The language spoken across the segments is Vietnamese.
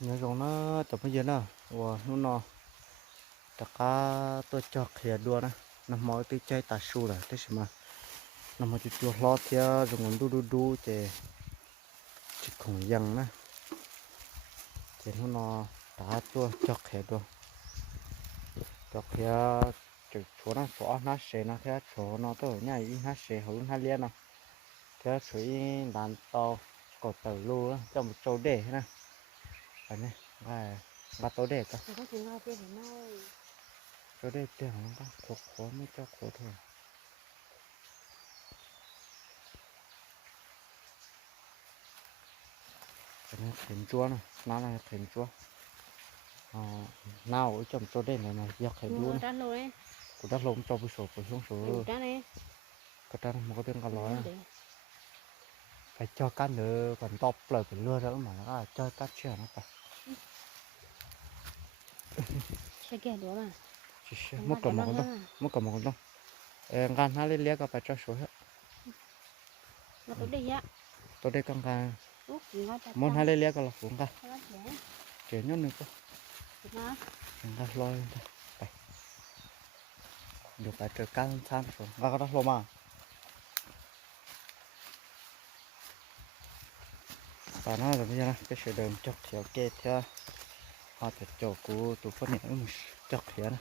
nhớ rồi nó tập bây giờ nó và nó nó tất cả tôi cho khía đua nè nằm mọi cái chơi tà su là thế mà. Nó mỗi chút lo thì rồi ngón đu đu đu thì chỉ còn dần nè thì nó nó đã tôi cho khía đua. Cho khía chỗ chỗ nó chỗ nó sẽ nó thế chỗ nó tôi nhảy ý nó sẽ hướng nó liên nè theo suy đàn to cột tàu lu á. Một chỗ để nè này và và tối để cả. Tối để tiền nó ta khó khó mới cho khó thôi. Cái này khẩn chua này nó này khẩn chua. À, nào ở trong chỗ để này này giặc mua luôn. Của đất lông cho bữa sổ của xuống đấy cái trang một cái tiếng nói Để- phải cho cá nữa còn to lời phải lưa nữa mà nó cho cá chè nó phải Sẽ kể đũa mà. Mất có cầm cái một đó con nữa. mất cầm một con em gan hai lên lia có phải cho số hết Mà tôi đi á. Tôi đây con chặt muốn hai lên lia có là Nó dễ chỉ nhớ nữa cơ Chúng ta lôi. Đây. Được phải trời cao hơn san rồi. Và cái đó lô mà. Và nó là bây giờ cái sự đường chọc thiếu kê theo họ thật chỗ của tụ phân nhảy một chọc thiếu này.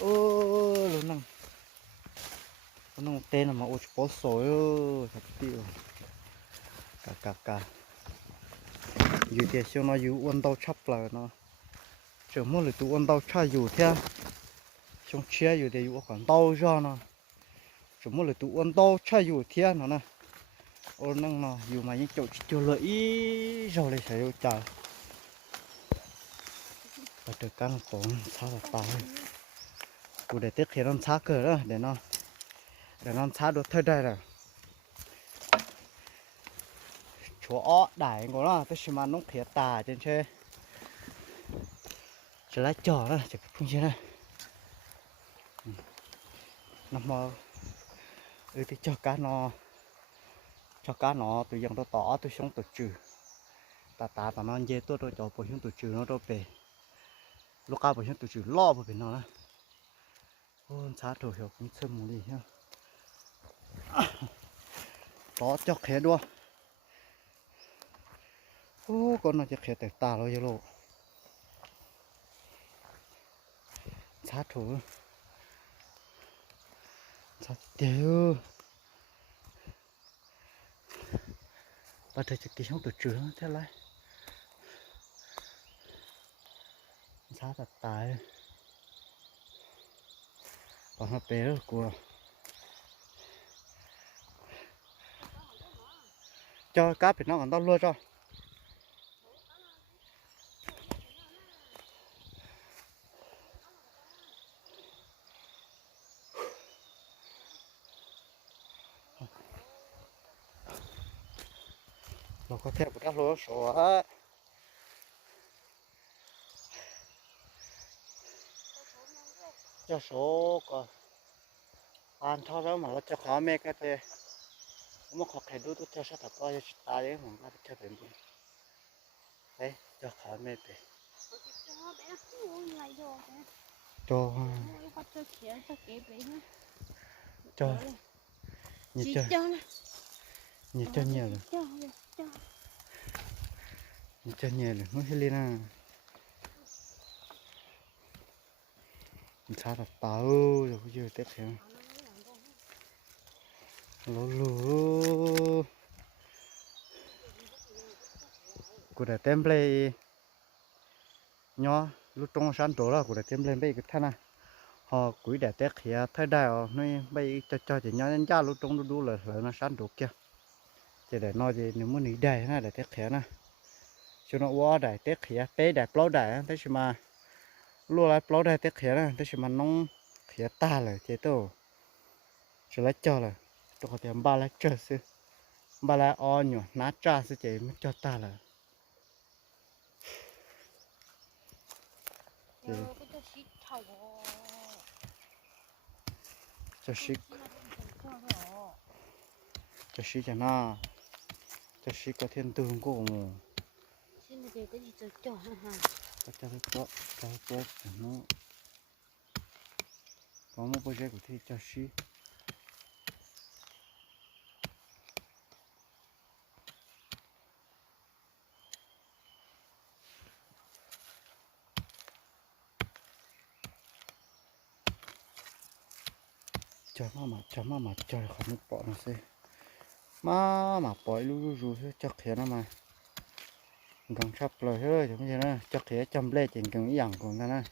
Ô, luôn năng. Luôn năng tên là mà ô bó sối ơ, thật tiêu. Cả cả cả dù kia siêu nó dù uốn đau chắp là nó chờ mua lại tụ uốn đau cha dù theo xong chia dù để dù còn đau ra nó chờ mua lại tụ uốn đau cha dù theo nó nè ô năng nó dù mà những chỗ chỗ lưỡi rồi lại sẽ yêu trời và từ căn tốn sao là tao cụ để tiếp khi nó xa cờ đó, để nó để nó xa được thời đại rồi chỗ ó đại của nó, tôi xem nó khía tà trên chơi chỉ lấy trò đó chỉ không chơi này nó mò ừ thì cho cá nó cho cá nó từ dòng tôi tỏ tôi sống tôi trừ tà tà tà nó dê tôi tôi cho bộ xuống tôi trừ nó đâu về lúc cao bộ xuống tôi trừ lo bộ bên nó nè ôn sát rồi hiểu cũng sớm mù đi ha đó cho khé đua ô con nóจะเขียแต่ตาเ và thời chỉ tí không tổ trưởng thế lại. Sao thật tài. Còn hợp tế của cho cá thì nó còn to luôn rồi lối số á cho số có ăn cho đó mà nó cho khó mẹ cái thế mà khó đứa tôi cho sao thật to cho ta đấy mà nó cho đến đi đấy cho khó mẹ thế Cho. Bé nó không lại rồi cho Ôi, bắt cho khía cho cho cho như cho nhiều lên à. Sao thật tao rồi, bây giờ tiếp theo. Lố lố. Của đã tem play nhỏ, lúc trong sáng tối là của đã tem play bây cái thằng này họ quý đã tết khía, thay đại ở nơi bây cho cho chỉ nhỏ nhân gia lúc trong đu đu là là nó sáng tối kia. Chỉ để nói gì nếu muốn đi đại này để tết khía nè cho nó quá đại tết khía. Bé đại plau đại thế mà lúc lại plau đại tết khía thế mà nông khía ta là chế tổ chỉ lấy cho là tôi có tiền ba lá chờ sư. Ba lá o nhỏ ná cha sư chị mới cho ta là Yo, có cho thầu cho ship Cho rồi cho cho nó. Cho xí có thiên tương của mù xin được cái gì cho cho ha ha cho cái bó cho cái bó nó có một bó của thì cho xí cho mà mà cho mà mà cho không biết bỏ nó xem mà mà bỏ lu lu lu thế cho khía nó mà gần sắp rồi thôi chúng ta nó cho khía chăm lê chỉnh cần ý dạng của nó nè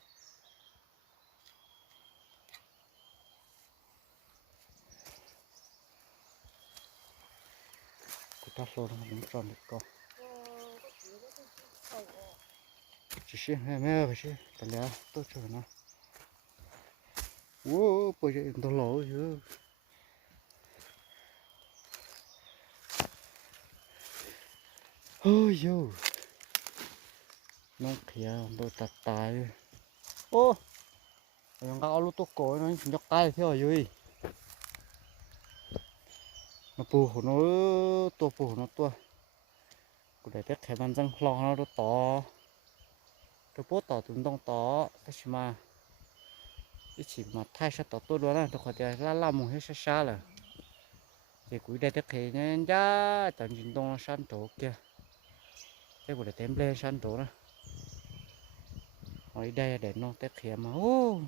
cú ta số nó đúng tròn được con chỉ xin hai mấy cái gì tao lấy tôi cho nó. Wow, bây giờ tao lỗ chứ. Ôi yo nó kìa tôi tạt tài. Ô, thằng gạo lúc tôi cổ nó nhóc tay theo rồi nó bù của nó tua bù của nó tua. Của để tết khai bàn răng lo nó nó to tôi bố tỏ tụi đông to cái gì mà, cái chỉ mà thay sao tỏ tôi luôn á. Tôi khỏi để la la mùng hết xa xa rồi thì cuối đây tết khai nên ra tận chính đông san tổ kia. Cái của để tem lên san tổ nữa hỏi đây, để nó tết khía mà. Ô.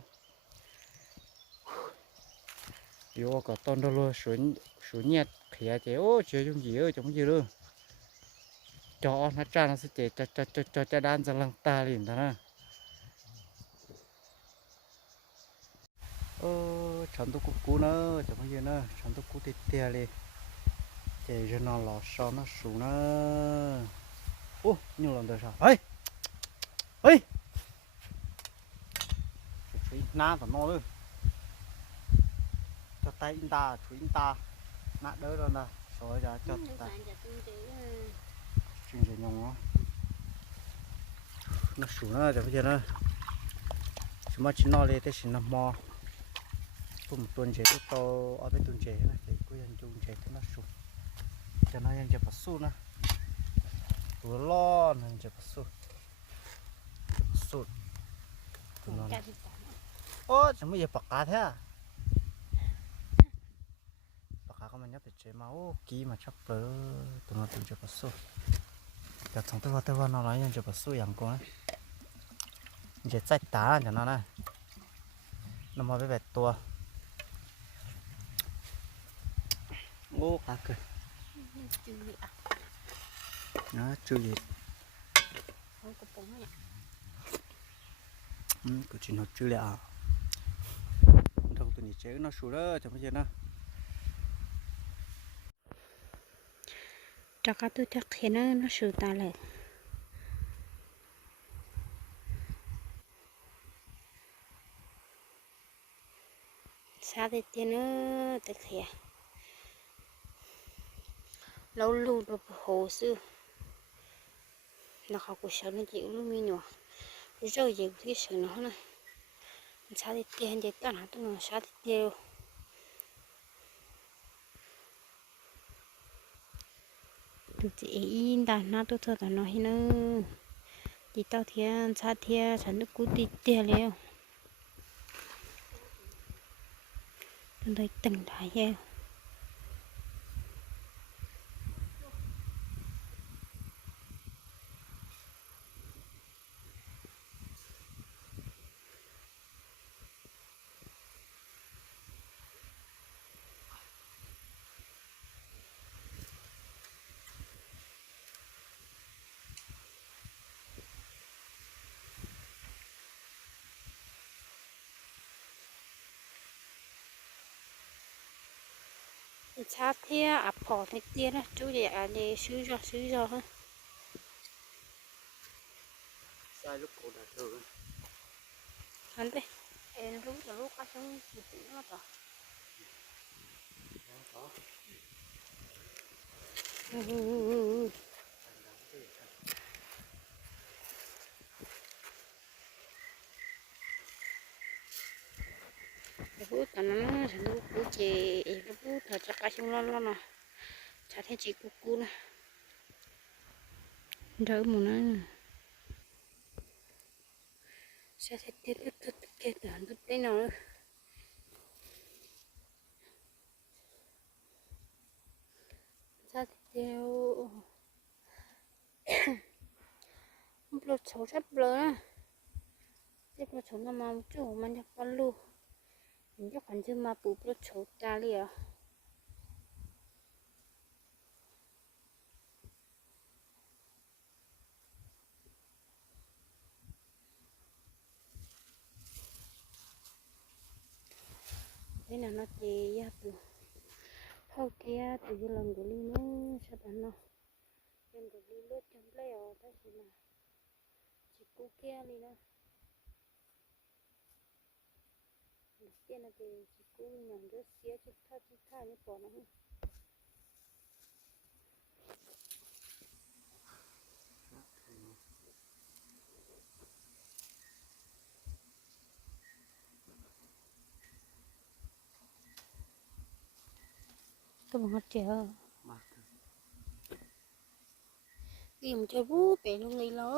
Vô cả ton đó luôn xuống xuống nhiệt khía chế ô chế trong gì ơi trong gì luôn. Cho nó cha nó sẽ chế cho cho cho cho cho đan ra lăng ta liền đó nè ơ chẳng tôi cũng cú nữa chẳng bao giờ nữa. Chẳng tôi cú tít tia đi chế cho nó lò so nó xuống nữa ô, nhiều lần rồi sao? Ấy ấy chú na tao nó luôn cho tay in ta in ta nã đỡ rồi nè. Rồi ra cho cho ta. giờ tôi chuyện gì nhông nó nó xuống nó rồi bây giờ nó chúng chỉ nói lên thì chỉ nằm mò một tuần chế to ở bên tuần chế này thì cứ dân chung chế nó xuống. Cho nó dân chế bắt su nè. Vừa lo nên chế bắt bắt su. Tụi nó ô chúng mình bạc cá thế à? bạc cá có mình nhấp chế ô kí mà chắc bớ tụi nó tụi chụp số giờ thằng tôi vào tôi vào nó nói chụp số yang con giờ chạy tá cho nó này. Nó mà về về tua. Ô cá cơ nó chưa gì. Ừ, cái chuyện nó chưa lẽ tụi nhỉ chế nó sủi đó chẳng phải nó cho các tôi chắc khi nó nó sửa ta lại. Sao thì tiền nó tự khía à? lâu lâu nó hồ sư. Nó học cuộc sống nó chịu nó mi nhỏ. Rồi giờ cái sự nó này sao thì tiền thì tao nói tao nó sao thì tiền tụi chị in đã na tôi cho tao nói nó chị tao thiên xa thiên sản nước cú tít tiền liền tôi thấy từng đại heo xa thiên à phò thì tiền á chú gì à để xứ cho xứ cho ha sai lúc cổ đã thử anh đây? Em rút là rút cá sống thì nó tao Ừ, ừ, ừ, ừ, ừ. Cái bút là cái cá sống lon lon nè chả thấy chị cú cú nè đỡ một nó sẽ sẽ tiếp tiếp tiếp tiếp tiếp tiếp tiếp tiếp nào nữa. Ra theo một số sắp blo á. Tiếp một số năm mà chỗ mà nhập vào luôn mình chắc còn chưa mà bù một số ta liền thế nào nó chỉ ya từ thâu kia từ cái lần của linh nó sao bạn nó lần của linh lướt chấm lấy ở đó thì mà chỉ cú kia đi nó kia là thì chỉ cú nhầm rất xía chút tha chút tha như bỏ nó ตัวมันเจ้าอิ่งจะวู้ไปลงเลยเหรอ